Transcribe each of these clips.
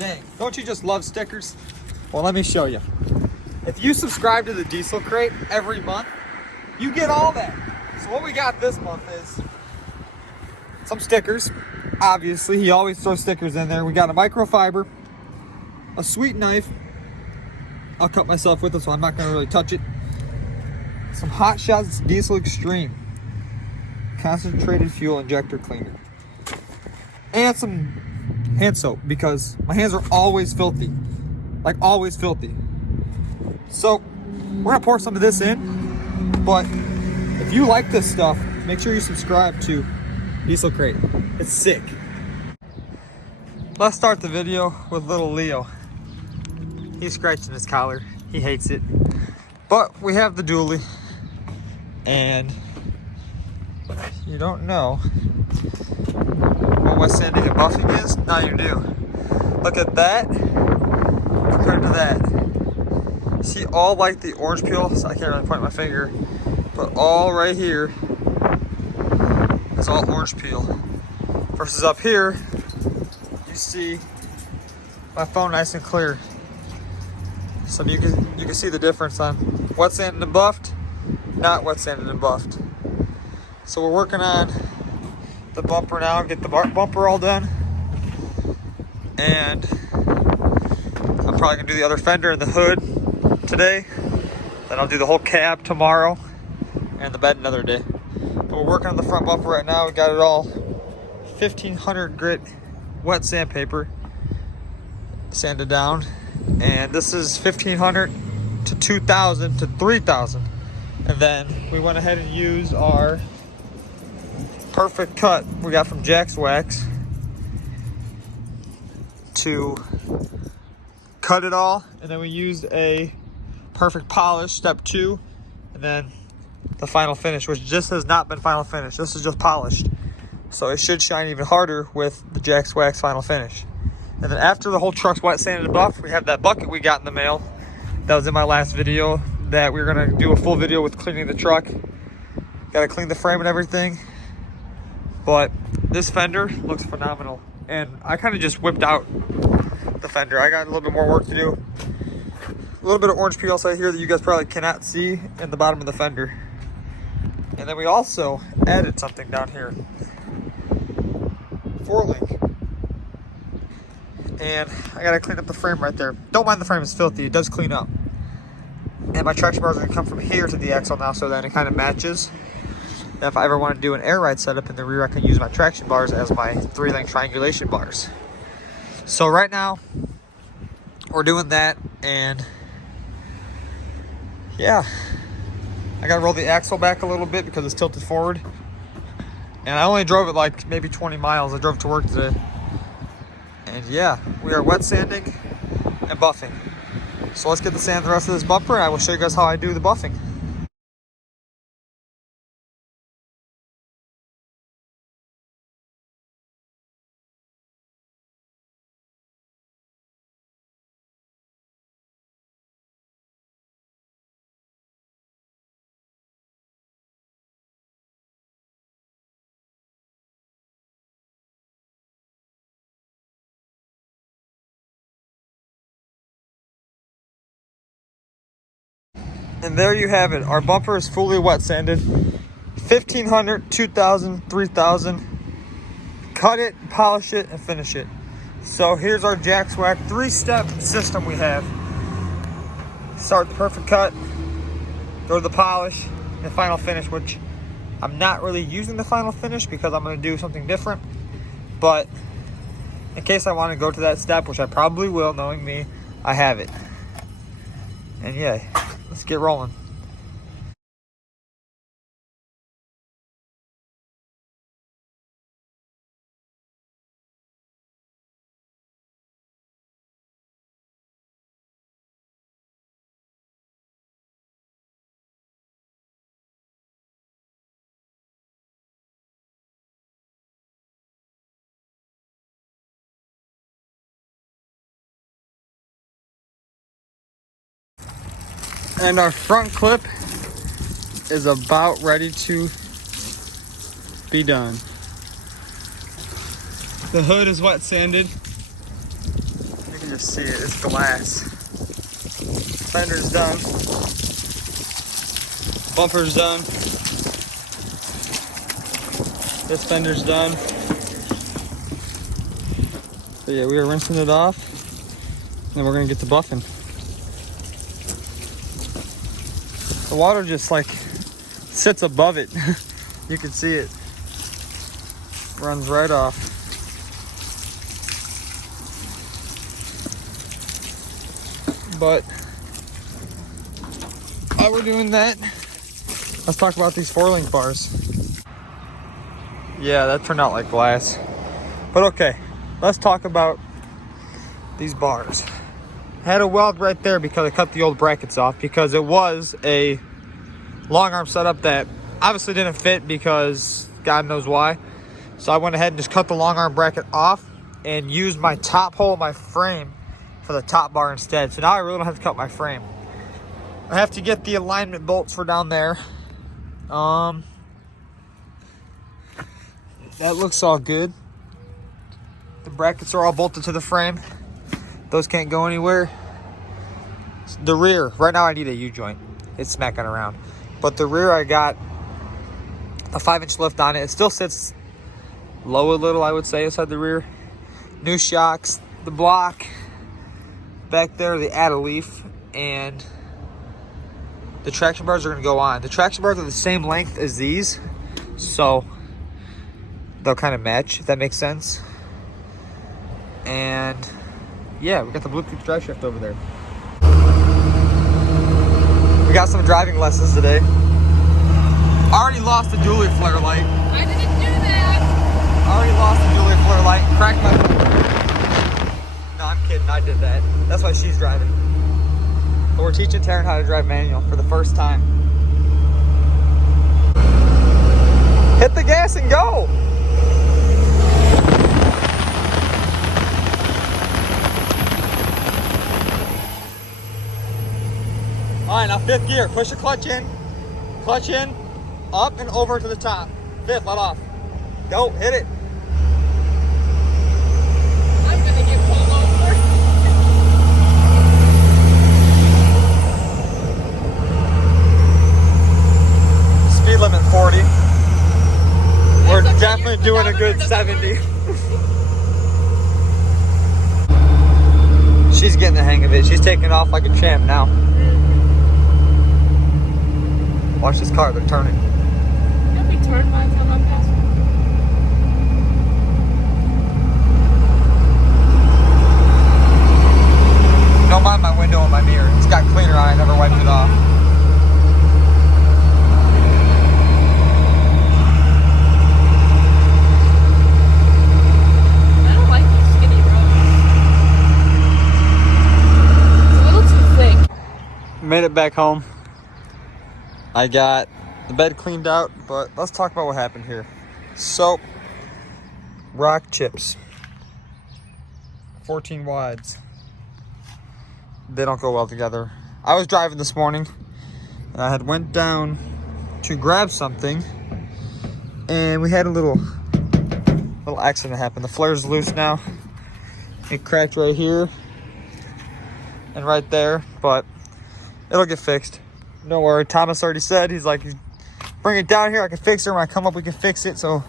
Dang, don't you just love stickers? Well, let me show you. If you subscribe to the Diesel Crate every month, you get all that. So what we got this month is some stickers. Obviously, he always throws stickers in there. We got a microfiber, a sweet knife. I'll cut myself with it, so I'm not gonna really touch it. Some Hot Shots Diesel Extreme concentrated fuel injector cleaner, and some hand soap because my hands are always filthy, like always filthy. So we're gonna pour some of this in, but if you like this stuff, make sure you subscribe to Diesel Crate. It's sick. Let's start the video with little Leo. He's scratching his collar. He hates it. But we have the dually, and you don't know what wet sanding and buffing is? Now you do. Look at that compared to that. See all like the orange peel? So I can't really point my finger, but all right here is all orange peel. Versus up here, you see my phone nice and clear. So you can see the difference on wet sanded and buffed, not wet sanded and buffed. So we're working on the bumper now, get the bumper all done. And I'm probably gonna do the other fender and the hood today. Then I'll do the whole cab tomorrow and the bed another day. But we're working on the front bumper right now. We got it all 1500 grit wet sandpaper sanded down. And this is 1500 to 2000 to 3000. And then we went ahead and used our perfect cut we got from Jack's Wax to cut it all. And then we used a perfect polish, step 2, and then the final finish, which just has not been final finish. This is just polished. So it should shine even harder with the Jack's Wax final finish. And then after the whole truck's wet sanded and buffed, we have that bucket we got in the mail. That was in my last video that we were gonna do a full video with cleaning the truck. Gotta clean the frame and everything. But this fender looks phenomenal. And I kind of just whipped out the fender. I got a little bit more work to do. A little bit of orange peel outside here that you guys probably cannot see in the bottom of the fender. And then we also added something down here. 4-link. And I gotta clean up the frame right there. Don't mind the frame is filthy, it does clean up. And my traction bars are gonna come from here to the axle now, so that it kind of matches. And if I ever want to do an air ride setup in the rear, I can use my traction bars as my 3-link triangulation bars. So right now, we're doing that, and yeah. I gotta roll the axle back a little bit because it's tilted forward. And I only drove it like maybe 20 miles. I drove to work today. And yeah, we are wet sanding and buffing. So let's get to sand the rest of this bumper, and I will show you guys how I do the buffing. And there you have it. Our bumper is fully wet sanded. 1500, 2000, 3000. Cut it, polish it, and finish it. So here's our Jack's Wax 3-step system we have. Start the perfect cut, go to the polish, and final finish, which I'm not really using the final finish because I'm going to do something different. But in case I want to go to that step, which I probably will, knowing me, I have it. And yeah. Let's get rolling. And our front clip is about ready to be done. The hood is wet sanded. You see it. It's glass. Fender's done. Bumper's done. This fender's done. So yeah, we are rinsing it off. And we're gonna get to buffing. The water just like sits above it. You can see it. Runs right off. But while we're doing that, let's talk about these 4-link bars. Yeah, that turned out like glass. But okay, let's talk about these bars. I had a weld right there because I cut the old brackets off because it was a long arm setup that obviously didn't fit because God knows why. So I went ahead and just cut the long arm bracket off and used my top hole of my frame for the top bar instead. So now I really don't have to cut my frame. I have to get the alignment bolts for down there. That looks all good. The brackets are all bolted to the frame. Those can't go anywhere. The rear, right now I need a U-joint. It's smacking around. But the rear, I got a 5-inch lift on it. It still sits low a little, I would say, inside the rear. New shocks, the block back there, the add a leaf, and the traction bars are gonna go on. The traction bars are the same length as these, so they'll kind of match, if that makes sense. And yeah, we got the Bluetooth drive shaft over there. We got some driving lessons today. Already lost the dually flare light. I didn't do that. Already lost the dually flare light. Cracked my... No, I'm kidding. I did that. That's why she's driving. But we're teaching Taryn how to drive manual for the first time. Hit the gas and go. All right, now 5th gear. Push the clutch in, up and over to the top. 5th, let off. Go, hit it. I'm gonna get pulled over. Speed limit 40. We're okay, definitely doing a good 70. She's getting the hang of it. She's taking off like a champ now. Watch this car, they're turning. You'll be turned by the time I'm past. Don't mind my window and my mirror. It's got cleaner on it, I never wiped it off. I don't like these skinny roads. It's a little too thick. Made it back home. I got the bed cleaned out, but let's talk about what happened here. So, rock chips, 14 wides. They don't go well together. I was driving this morning, and I had went down to grab something, and we had a little accident happen. The flare's loose now. It cracked right here and right there, but it'll get fixed. Don't worry, Thomas already said, he's like, bring it down here, I can fix it. When I come up, we can fix it. So,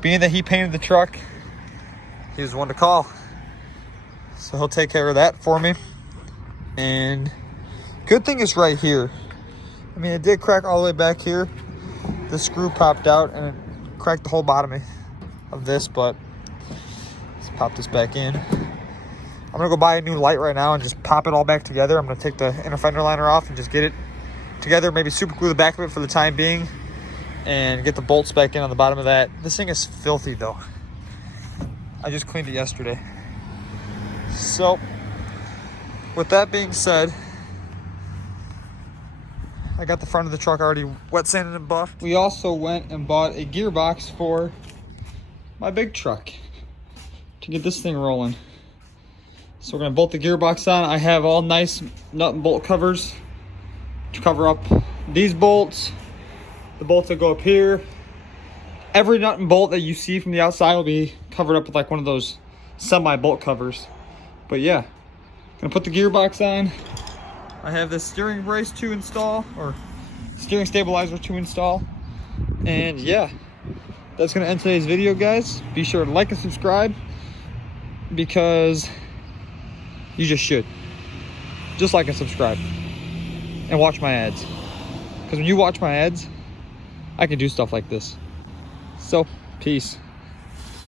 being that he painted the truck, he was one to call. So he'll take care of that for me. And good thing is right here. I mean, it did crack all the way back here. The screw popped out and it cracked the whole bottom of this, but let's pop this back in. I'm gonna go buy a new light right now and just pop it all back together. I'm gonna take the inner fender liner off and just get it together, maybe super glue the back of it for the time being, and get the bolts back in on the bottom of that. This thing is filthy though. I just cleaned it yesterday. So, with that being said, I got the front of the truck already wet sanded and buffed. We also went and bought a gearbox for my big truck to get this thing rolling. So we're gonna bolt the gearbox on. I have all nice nut and bolt covers to cover up these bolts, the bolts that go up here. Every nut and bolt that you see from the outside will be covered up with like one of those semi bolt covers. But yeah, Gonna put the gearbox on. I have this steering brace to install, or steering stabilizer to install. And yeah, that's gonna end today's video, guys. Be sure to like and subscribe, because you just should. Just like and subscribe. And watch my ads. Because when you watch my ads, I can do stuff like this. So, peace.